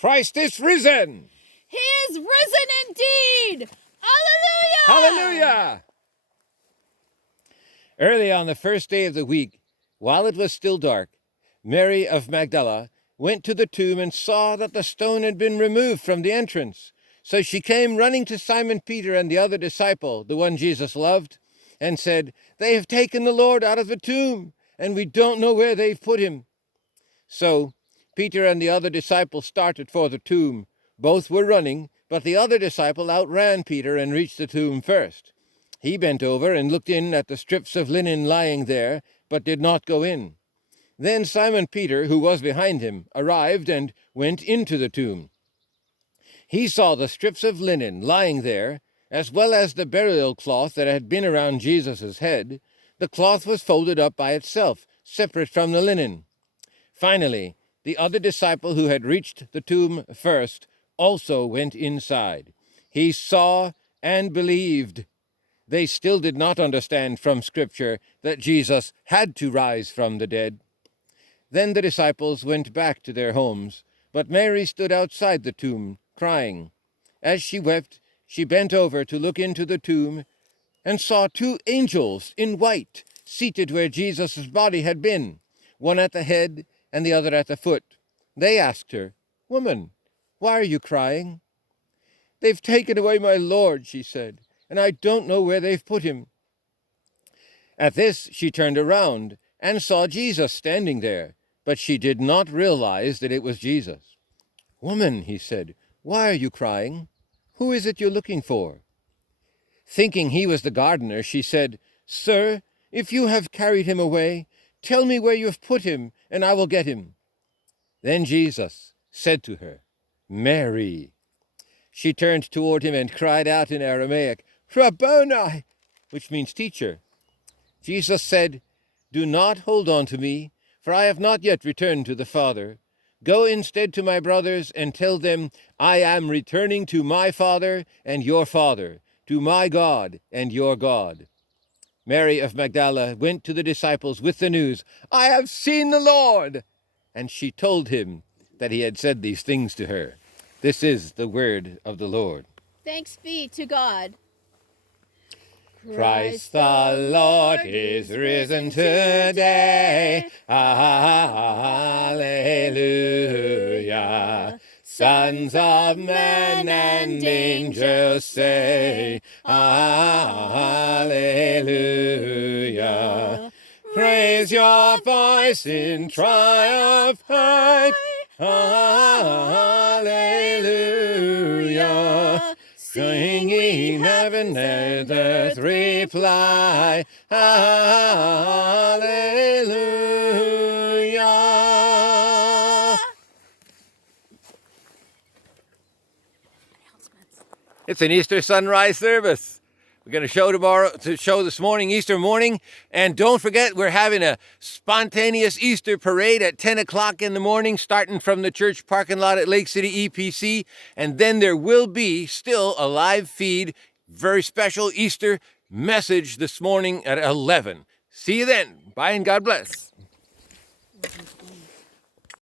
Christ is risen! He is risen indeed! Hallelujah! Hallelujah! Early on the first day of the week, while it was still dark, Mary of Magdala went to the tomb and saw that the stone had been removed from the entrance. So she came running to Simon Peter and the other disciple, the one Jesus loved, and said, "They have taken the Lord out of the tomb, and we don't know where they've put him." So Peter and the other disciple started for the tomb. Both were running, but the other disciple outran Peter and reached the tomb first. He bent over and looked in at the strips of linen lying there, but did not go in. Then Simon Peter, who was behind him, arrived and went into the tomb. He saw the strips of linen lying there, as well as the burial cloth that had been around Jesus' head. The cloth was folded up by itself, separate from the linen. Finally, the other disciple who had reached the tomb first also went inside. He saw and believed. They still did not understand from Scripture that Jesus had to rise from the dead. Then the disciples went back to their homes, but Mary stood outside the tomb, crying. As she wept, she bent over to look into the tomb and saw 2 angels in white seated where Jesus' body had been, one at the head and the other at the foot. They asked her, "Woman, why are you crying?" "They've taken away my Lord," she said, "and I don't know where they've put him." At this she turned around and saw Jesus standing there, but she did not realize that it was Jesus. "Woman," he said, "why are you crying? Who is it you're looking for?" Thinking he was the gardener, she said, "Sir, if you have carried him away, tell me where you have put him, and I will get him." Then Jesus said to her, "Mary." She turned toward him and cried out in Aramaic, "Rabboni," which means teacher. Jesus said, "Do not hold on to me, for I have not yet returned to the Father. Go instead to my brothers and tell them, I am returning to my Father and your Father, to my God and your God." Mary of Magdala went to the disciples with the news, "I have seen the Lord," and she told him that he had said these things to her. This is the word of the Lord. Thanks be to God. Christ the Lord is risen today. Hallelujah. Sons of men and angels say, Hallelujah. Raise your voice in triumph high. Hallelujah. Singing heaven and earth reply, Hallelujah. It's an Easter sunrise service. We're going to show this morning, Easter morning. And don't forget, we're having a spontaneous Easter parade at 10 o'clock in the morning, starting from the church parking lot at Lake City EPC. And then there will be still a live feed, very special Easter message this morning at 11. See you then. Bye and God bless.